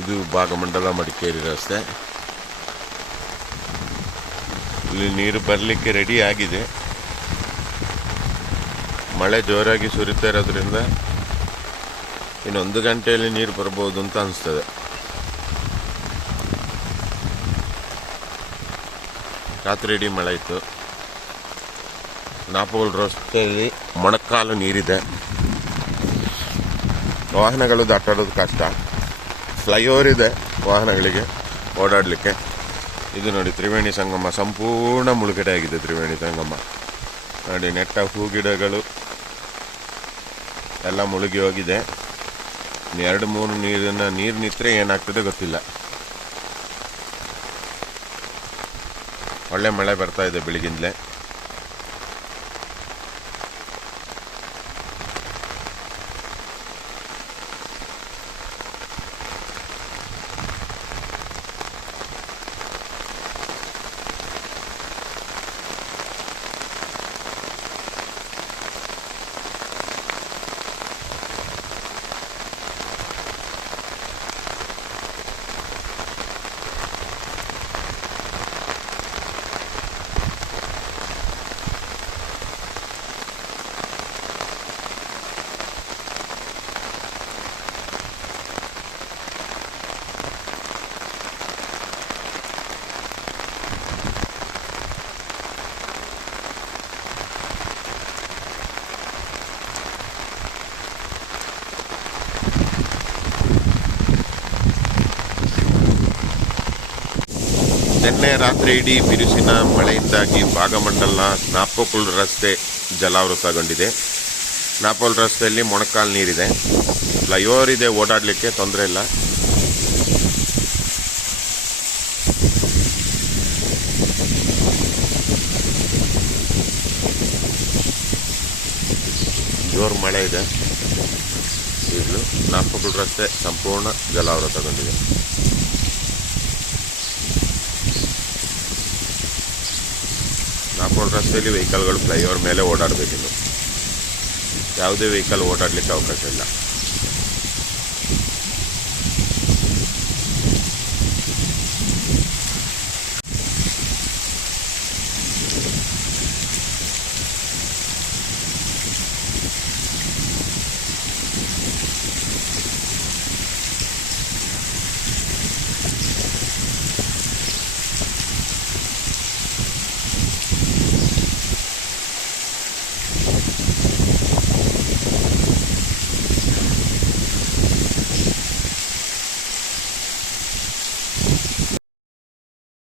ಇದು ಭಾಗಮಂಡಲ ಮಡಿಕೇರಿ ರಸ್ತೆ. ಇಲ್ಲಿ ನೀರು ಬರಲಿಕ್ಕೆ ರೆಡಿ ಆಗಿದೆ. ಮಳೆ ಜೋರಾಗಿ ಸುರಿತಾ ಇರೋದ್ರಿಂದ ಇನ್ನೊಂದು ಗಂಟೆಯಲ್ಲಿ ನೀರು ಬರ್ಬೋದು ಅಂತ ಅನಿಸ್ತದೆ. ರಾತ್ರಿ ಇಡೀ ಮಳೆ ಇತ್ತು. ನಾಪೋಲ್ ರಸ್ತೆಯಲ್ಲಿ ಮೊಣಕಾಲು ನೀರಿದೆ. ವಾಹನಗಳು ದಾಟಾಡೋದು ಕಷ್ಟ. ಫ್ಲೈಓವರ್ ಇದೆ ವಾಹನಗಳಿಗೆ ಓಡಾಡಲಿಕ್ಕೆ. ಇದು ನೋಡಿ ತ್ರಿವೇಣಿ ಸಂಗಮ ಸಂಪೂರ್ಣ ಮುಳುಗಡೆ ಆಗಿದೆ. ತ್ರಿವೇಣಿ ಸಂಗಮ ನೋಡಿ, ನೆಟ್ಟ ಹೂಗಿಡಗಳು ಎಲ್ಲ ಮುಳುಗಿ ಹೋಗಿದೆ. 2-3 ನೀರು ನಿಂತರೆ ಏನಾಗ್ತದೆ ಗೊತ್ತಿಲ್ಲ. ಒಳ್ಳೆ ಮಳೆ ಬರ್ತಾ ಇದೆ ಬೆಳಗಿಂದಲೇ. ನಿನ್ನೆ ರಾತ್ರಿ ಇಡೀ ಬಿರುಸಿನ ಮಳೆಯಿಂದಾಗಿ ಭಾಗಮಂಡಲ ನಾಪೋಕ್ಲು ರಸ್ತೆ ಜಲಾವೃತಗೊಂಡಿದೆ. ನಾಪೋಲ್ ರಸ್ತೆಯಲ್ಲಿ ಮೊಣಕಾಲು ನೀರಿದೆ. ಫ್ಲೈಓವರ್ ಇದೆ, ಓಡಾಡಲಿಕ್ಕೆ ತೊಂದರೆ ಇಲ್ಲ. ಜೋರು ಮಳೆ ಇದೆ. ಈಗಲೂ ನಾಪೋಕ್ಲು ರಸ್ತೆ ಸಂಪೂರ್ಣ ಜಲಾವೃತಗೊಂಡಿದೆ. ನಾಪೋಲ್ ರಸ್ತೆಯಲ್ಲಿ ವೆಹಿಕಲ್ಗಳು ಫ್ಲೈಓವರ್ ಮೇಲೆ ಓಡಾಡಬೇಕಿಲ್ಲ. ಯಾವುದೇ ವೆಹಿಕಲ್ ಓಡಾಡಲಿಕ್ಕೆ ಅವಕಾಶ ಇಲ್ಲ.